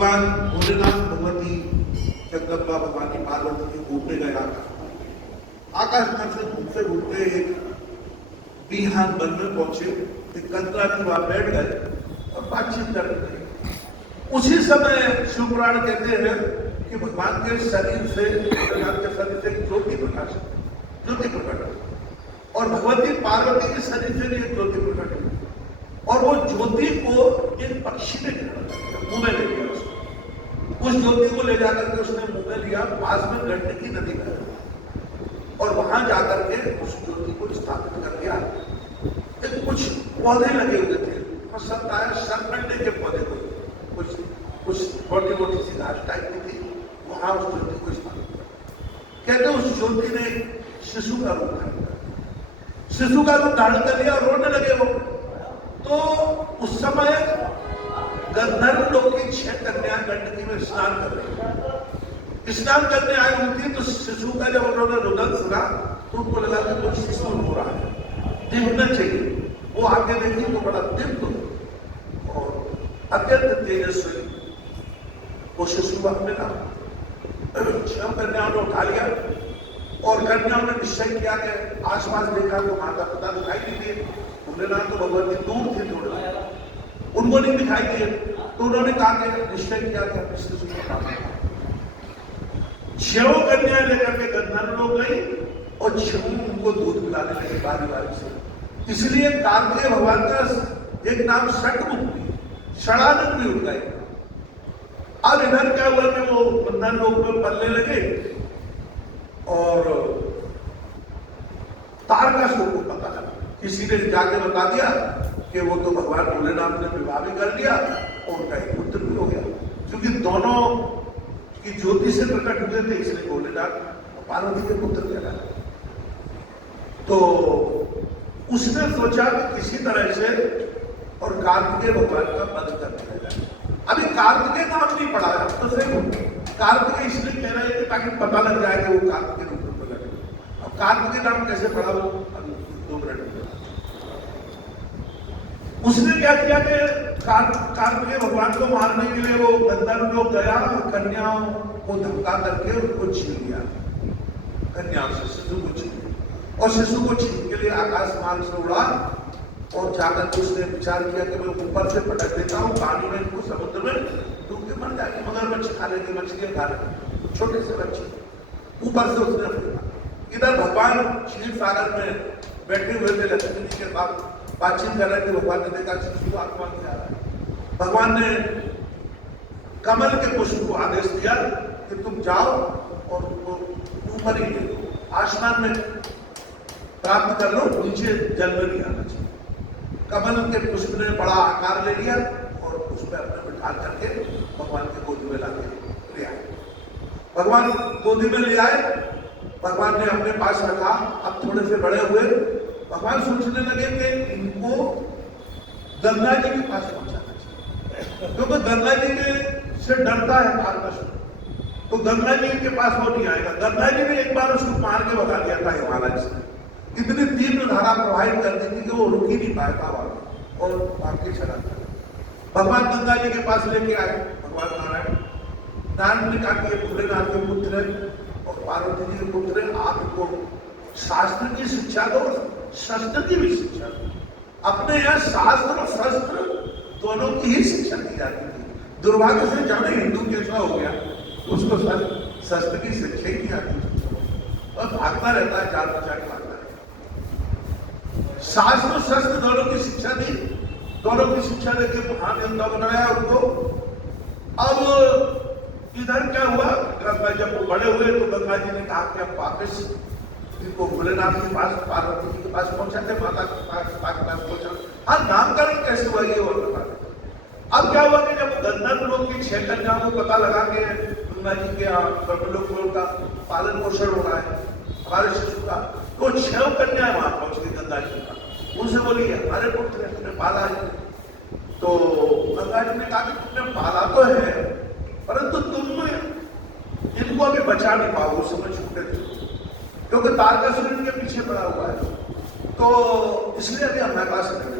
भगवान भोलेनाथ भगवती जगदम्बा भगवानी पार्वती के घूमने गया था। आकाश में से घूमते घूमते एक बिहान वन में पहुंचे, एक कंदराती वहां बैठ गए और बातचीत कर रहे थे। उसी समय शिवपुराण कहते हैं कि भगवान के शरीर से, भोलेनाथ के शरीर से ज्योति प्रकाश, ज्योति प्रकट, और भगवती पार्वती के शरीर से भी एक ज्योति प्रकट हुई। और वो ज्योति को एक पक्षी ने मुंह में ले लिया। उस ज्योति को ले जाकर के उसने मुंह में लिया, पास में गंडकी नदी है, और वहां जाकर के उस ज्योति को स्थापित कर दिया। एक कुछ पौधे लगे हुए थे, और सब सरकंडे के पौधे को, कुछ मोटी मोटी सी घास टाइप की थी, वहां उस ज्योति को स्थापित किया। कहते उस ज्योति ने शिशु का रूप धारण कर, शिशु का रूप धारण कर लिया और रोने लगे वो। तो उस समय गंधर्व लोग की 6 कन्याएं गंडकी में स्नान कर रही, स्नान करने आई हुई थी। तो शिशु का जब उन्होंने रुदन सुना तो उनको लगा कि कोई शिशु रो रहा है, दिखना चाहिए। वो आगे देखी तो बड़ा दिव्य और अत्यंत तेजस्वी वो शिशु अपने ना 6 कन्याओं ने उठा लिया, और कन्याओं ने निश्चय किया कि आसपास देखा तो माता पिता दिखाई नहीं दिए। भोलेनाथ तो भगवती दूर थे थोड़ा, उनको नहीं दिखाई दिए। तो उन्होंने कहा कि निश्चय किया कि अपने शिशु को प्राप्त करें। 6 कन्याएं लेकर के गंधर्व लोग गई और 6 उनको दूध पिलाने लगे बारी बारी से। इसलिए कार्तिकेय भगवान का एक नाम षटमुख भी, षडानंद भी उठ गए। अब इधर क्या हुआ कि वो गंधर्व लोग में पलने लगे, और तारकासुर को पता लगा, किसी ने जाके बता दिया कि वो तो भगवान भोलेनाथ ने विवाह भी कर लिया और उनका एक पुत्र भी हो गया। क्योंकि दोनों की ज्योति से प्रकट हुए थे, इसलिए भोलेनाथ पार्वती के पुत्र कहलाए। तो उसने सोचा कि किसी तरह से और कार्तिकेय भगवान का वध करने लगा। अभी कार्तिकेय नाम नहीं पड़ा है, तो सिर्फ कार्तिकेय इसलिए कह रहे हैं ताकि पता लग जाए कि वो कार्तिकेय रूप में प्रकट है। अब कार्तिकेय नाम कैसे पड़ा वो अभी 2 मिनट में। उसने क्या किया कि कार्तिकेय भगवान को मारने के लिए वो गंधर्व लोग गया, कन्याओं को धमका करके उनको छीन लिया, कन्याओं से शिशु को छीन लिया, और शिशु को छीन के लिए आकाश मार्ग से उड़ा, और जाकर उसने विचार किया कि मैं ऊपर से पटक देता हूँ, पानी में इनको समुद्र में डूब के मर जाएगी, मगरमच्छ खा लेगी, मछलियां खा लेगी, छोटे से बच्चे। ऊपर से उसने फेंका। इधर भगवान क्षीर सागर में बैठे हुए थे, लक्ष्मी जी के पास बातचीत कर रहे थे। भगवान ने देखा शिशु आसमान से आ रहा है। भगवान ने कमल के पुष्प को आदेश दिया कि तुम जाओ और उनको ऊपर ही ले लो, आसमान में प्राप्त कर लो, नीचे जल में नहीं आना चाहिए। कमल के पुष्प ने बड़ा आकार ले लिया और उसमें अपने बिठा करके भगवान के गोदी में लाके ले आए। भगवान गोदी में ले आए, भगवान ने अपने पास रखा। अब थोड़े से बड़े हुए, भगवान सोचने लगे कि इनको गंगा जी के पास पहुंचाना चाहिए, क्योंकि गंगा जी के से डरता है तारकासुर, तो गंगा जी के पास वो नहीं आएगा। गंगा जी ने एक बार उसको मार के भगा दिया था हिमालय से, इतनी तीव्र धारा प्रवाहित कर दी थी कि वो रुक ही नहीं पाया था वहां, और बाकी चला गया। भगवान गंगा जी के पास लेके आए भगवान नारायण। नारायण ने कहा कि ये भोलेनाथ के पुत्र है और पार्वती जी के पुत्र है, आप इनको शास्त्र की शिक्षा दो, शस्त्र की भी शिक्षा दो। अपने यहाँ शास्त्र और शस्त्र दोनों की ही शिक्षा दी जाती थी। दुर्भाग्य से जाने हिंदू कैसा हो गया, उसको शस्त्र की शिक्षा ही नहीं आती और भागता रहता है, जान बचा के भागता है। शास्त्र शस्त्र दोनों की शिक्षा दी, दोनों की शिक्षा देकर महान योद्धा बनाया उनको। अब इधर क्या हुआ, गंगा जब वो बड़े हुए तो गंगा जी ने कहा कि अब वापस इनको भोलेनाथ के पास, पार्वती जी के पास पहुंचाते, माता के पास पहुंचा। अब नामकरण कैसे हुआ ये और बता। अब क्या हुआ कि जब गंधर्व लोग की 6 कन्याओं को पता लगा कि गंगा जी के ब्रह्मलोक में उनका पालन पोषण हो रहा है हमारे शिशु का, तो 6 कन्याएं वहां पहुंच गई गंगा जी का। उनसे बोली हमारे पुत्र है, तुमने पाला है। तो गंगा जी ने कहा कि तुमने पाला तो है, परंतु तुम इनको अभी बचा नहीं पाओ, समझ छूटे थे, क्योंकि तारकासुर इनके पीछे पड़ा हुआ है, तो इसलिए अभी हमारे पास नहीं।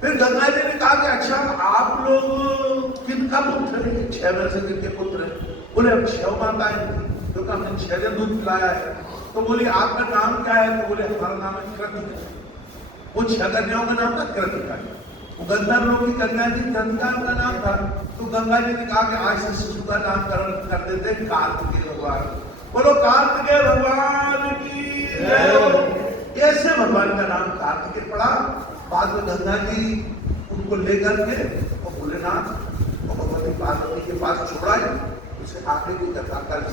फिर गंगा जी ने कहा कि अच्छा आप लोग किनका पुत्र है? 6 में से किनके पुत्र है? बोले अब 6 माता है क्योंकि हमने 6 दिन दूध पिलाया है। तो बोली आपका नाम क्या है? तो बोले हमारा नाम है कृतिका। वो 6 कन्याओं का नाम था कृतिका। गंधर्वों की कन्या थी, कृतिका का नाम था। तो गंगा जी ने कहा कि आज से शिशु का नामकरण कर देते कार्तिकेय भगवान। बोलो कार्तिकेय भगवान की जय। ऐसे भगवान का नाम कार्तिकेय पड़ा। बाद में गंगा जी उनको लेकर के और भोलेनाथ और भगवती पार्वती के पास छोड़ा, उसे आगे की कथा कर